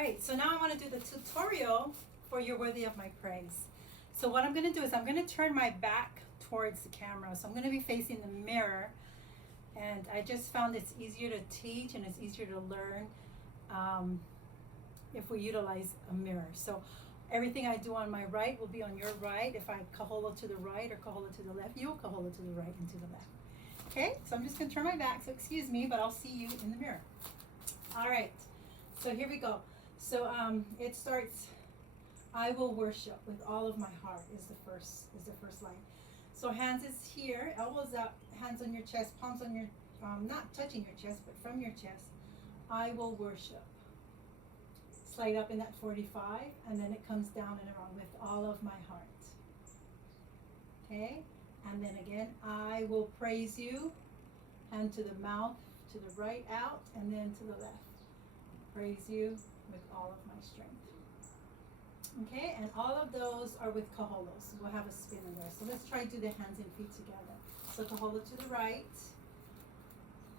right, so now I want to do the tutorial for You're Worthy of My Praise. So what I'm going to do is I'm going to turn my back towards the camera. So I'm going to be facing the mirror, and I just found it's easier to teach and it's easier to learn if we utilize a mirror. So everything I do on my right will be on your right. If I kaholo to the right or kaholo to the left, you'll kaholo to the right and to the left. Okay, so I'm just going to turn my back, so excuse me, but I'll see you in the mirror. All right, so here we go. So it starts, I will worship with all of my heart is the first line. So hands is here, elbows up, hands on your chest, palms on your, not touching your chest, but from your chest. I will worship. Slide up in that 45, and then it comes down and around with all of my heart. Okay, and then again, I will praise you. Hand to the mouth, to the right out, and then to the left. Praise you with all of my strength. Okay, and all of those are with kaholos. We'll have a spin in there. So let's try to do the hands and feet together. So kaholo to the right.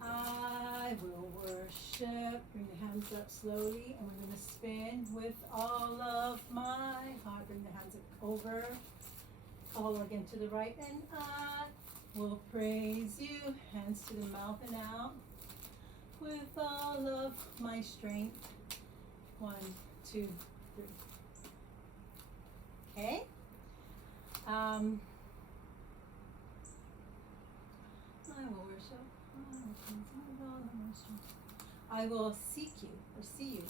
I will worship. Bring the hands up slowly, and we're going to spin with all of my heart. Bring the hands up over. Kaholo again to the right, and I will praise you. Hands to the mouth and out. With all of my strength. 1, 2, 3. Okay. I will worship. I will seek you or see you.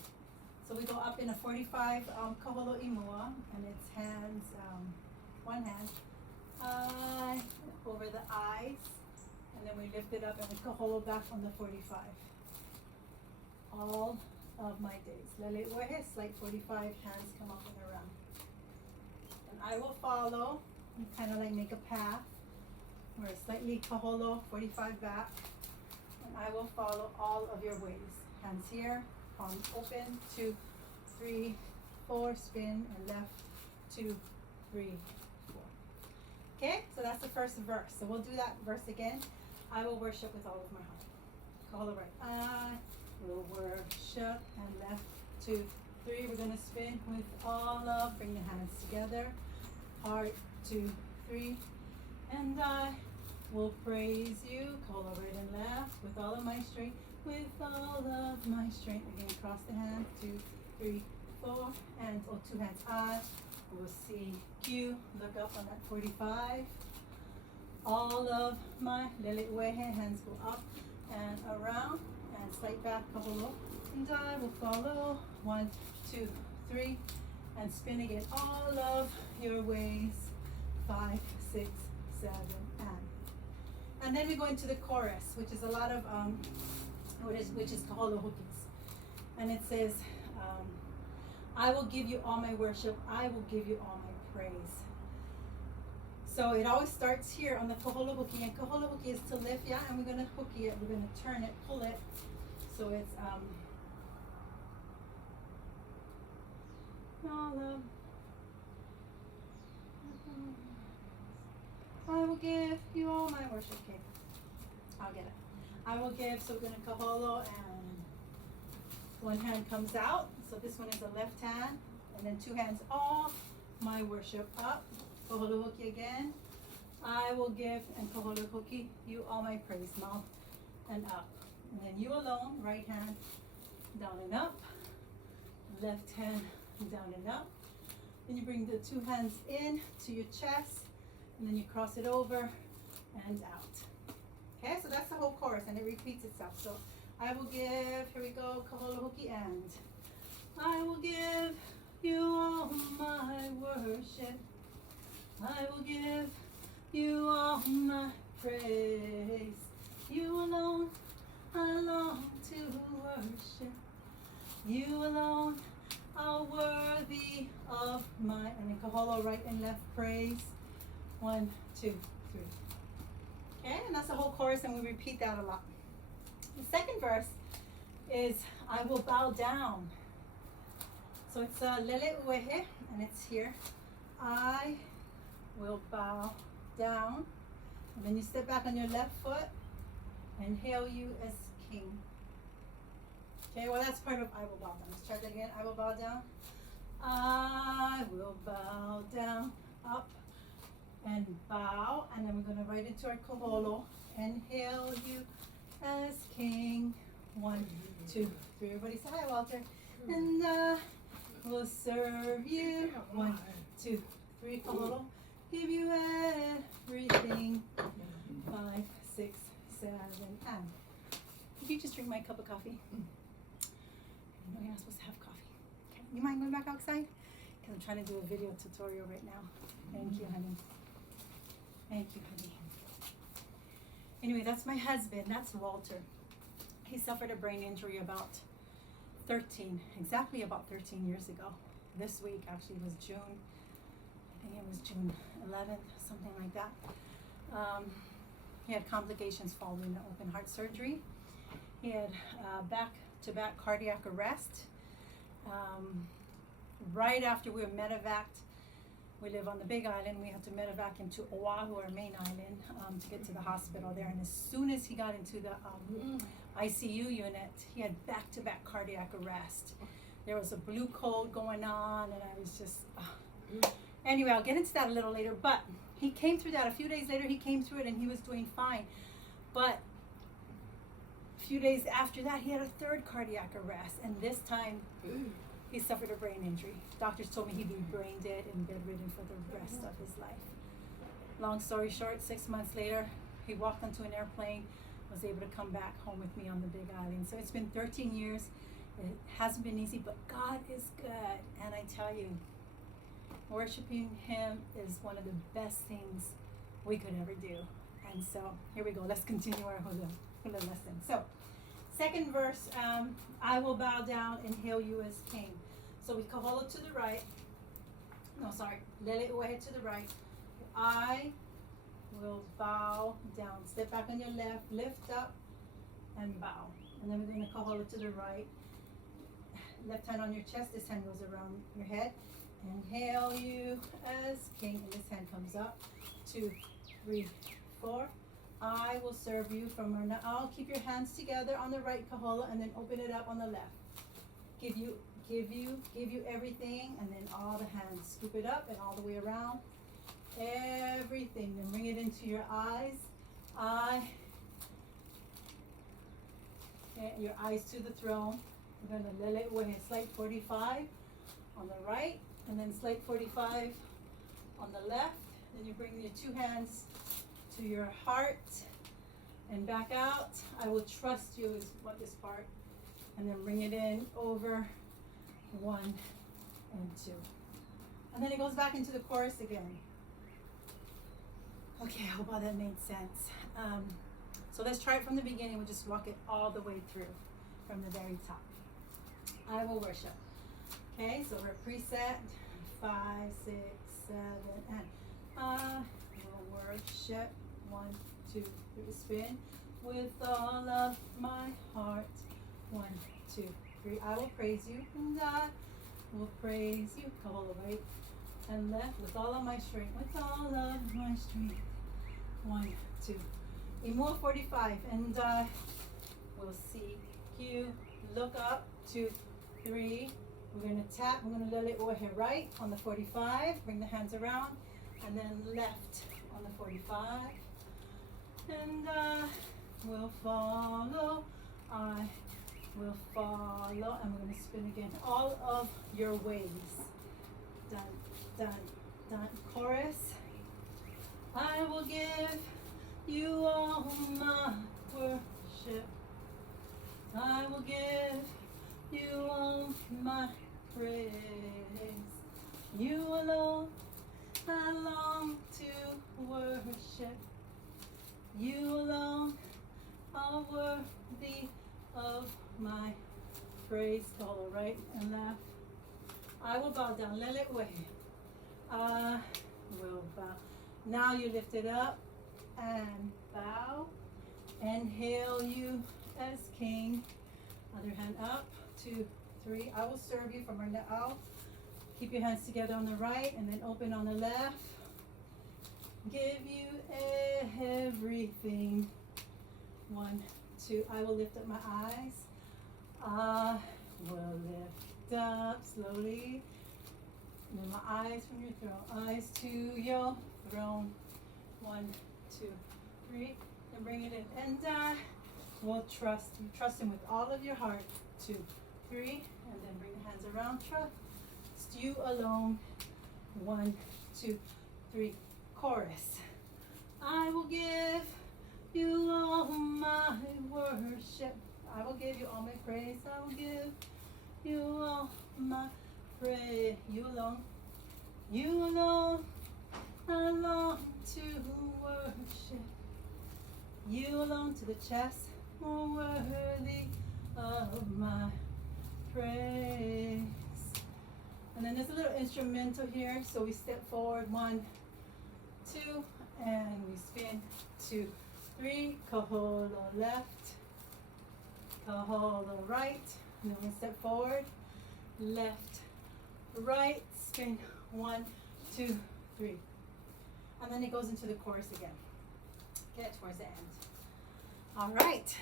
So we go up in a 45 kaholo imua, and it's hands, one hand, over the eyes, and then we lift it up and we kaholo back on the 45. All of my days. Lele uehe, like 45 hands come up and around. And I will follow, and kind of like make a path, where it's slightly kaholo, 45 back. And I will follow all of your ways. Hands here, palms open, 2, 3, 4, spin, and left, 2, 3, 4. Okay, so that's the first verse. So we'll do that verse again. I will worship with all of my heart. Kaholo right. I will worship, and left, 2, 3. We're going to spin with all of, bring the hands together. Heart, 2, 3. And I will praise you, kaholo right and left, with all of my strength, with all of my strength. Again, cross the hand, 2, 3, 4, and 2 hands. I will seek you, look up on that 45. All of my lele uehe, hands go up and around, and slight back, kaholo, and I will follow. 1, 2, 3, and spin again. All of your ways, 5, 6, 7, and then we go into the chorus, which is a lot of which is kaholo hukis, and it says, I will give you all my worship. I will give you all my praise. So it always starts here on the kaholo huki, and kaholo huki is to lift, yeah, and we're gonna huki it. We're gonna turn it, pull it, so it's all of. I will give you all my worship. Okay, I'll get it. I will give, so we're going to kaholo, and one hand comes out. So this one is the left hand, and then 2 hands, all my worship up. Kaholo huki again. I will give, and kaholo huki, you all my praise, mouth and up. And then you alone, right hand, down and up. Left hand, down and up. Then you bring the 2 hands in to your chest. And then you cross it over and out. Okay, so that's the whole chorus, and it repeats itself. So I will give, here we go, kaholo huki, and I will give you all my worship. I will give you all my praise. You alone, I long to worship. You alone are worthy of my, and then kaholo right and left praise. 1, 2, 3. Okay, and that's the whole chorus, and we repeat that a lot. The second verse is I will bow down. So it's lele uehe, and it's here. I will bow down. And then you step back on your left foot and hail you as king. Okay, well that's part of I will bow down. Let's try that again. I will bow down. I will bow down, up and bow, and then we're gonna right into our kaholo and hail you as king. 1, 2, 3. Everybody say hi, Walter. And I will serve you. 1, 2, 3. Kaholo. Give you everything. 5, 6, 7, and did you just drink my cup of coffee? You know you're not supposed to have coffee. Okay. You mind going back outside? Because I'm trying to do a video tutorial right now. Thank you, honey. Thank you, honey. Anyway, that's my husband. That's Walter. He suffered a brain injury exactly about 13 years ago. This week actually was June. I think it was June 11th, something like that. He had complications following the open heart surgery. He had back-to-back cardiac arrest. Right after we were medevaced, we live on the Big Island. We had to medevac him to Oahu, our main island, to get to the hospital there. And as soon as he got into the ICU unit, he had back-to-back cardiac arrest. There was a blue code going on, and I was just... Anyway, I'll get into that a little later, but he came through that. A few days later, he came through it, and he was doing fine. But a few days after that, he had a third cardiac arrest, and this time, he suffered a brain injury. Doctors told me he'd be brain dead and bedridden for the rest of his life. Long story short, 6 months later, he walked onto an airplane, was able to come back home with me on the Big Island. So it's been 13 years. It hasn't been easy, but God is good. And I tell you, worshiping Him is one of the best things we could ever do. And so here we go. Let's continue our hula lesson. So second verse, I will bow down and hail you as king. So we kaholo to the right. No, sorry. Lele uehe to the right. I will bow down. Step back on your left. Lift up and bow. And then we're going to kaholo to the right. Left hand on your chest. This hand goes around your head. And hail you as king. And this hand comes up. 2, 3, 4. I will serve you from our now. I'll keep your hands together on the right kaholo and then open it up on the left. Give you everything, and then all the hands. Scoop it up and all the way around. Everything. Then bring it into your eyes. Your eyes to the throne. We're gonna lele uehe slight 45 on the right, and then slight 45 on the left. Then you bring your 2 hands to your heart and back out. I will trust you is what this part. And then bring it in over 1 and 2. And then it goes back into the chorus again. Okay, I hope all that made sense. So let's try it from the beginning. We'll just walk it all the way through from the very top. I will worship. Okay, so we're preset. 5, 6, 7, and I will worship. 1, 2, 3, spin with all of my heart. 1, 2, 3. I will praise you, and I will praise you. Kaholo right and left with all of my strength. With all of my strength. 1, 2. Imua 45, and I will seek you. Look up. 2, 3. We're gonna tap. We're gonna lele uehe right on the 45. Bring the hands around, and then left on the 45. And I will follow, I will follow, and we're going to spin again. All of your ways. Dun, dun, dun. Chorus. I will give you all my worship. I will give you all my praise. You alone I long to worship. You alone are worthy of my praise. Kaholo right and left. I will bow down. Lele uehe. I will bow. Now you lift it up and bow and hail you as king. Other hand up. 2, 3. I will serve you from our now. Keep your hands together on the right and then open on the left. Give you everything. 1, 2. I will lift up my eyes. I will lift up slowly. Move my eyes from your throne, eyes to your throne. 1, 2, 3, and bring it in. And I will trust you. Trust him with all of your heart. 2, 3, and then bring the hands around. Trust you alone. 1, 2, 3. Chorus. I will give you all my worship. I will give you all my praise. I will give you all my praise. You alone. You alone. I long to worship. You alone to the chest. More worthy of my praise. And then there's a little instrumental here. So we step forward. 1, 2, and we spin. 2, 3. Kaholo left. Kaholo right. And then we step forward. Left, right, spin. 1, 2, 3. And then it goes into the chorus again. Okay, towards the end. All right.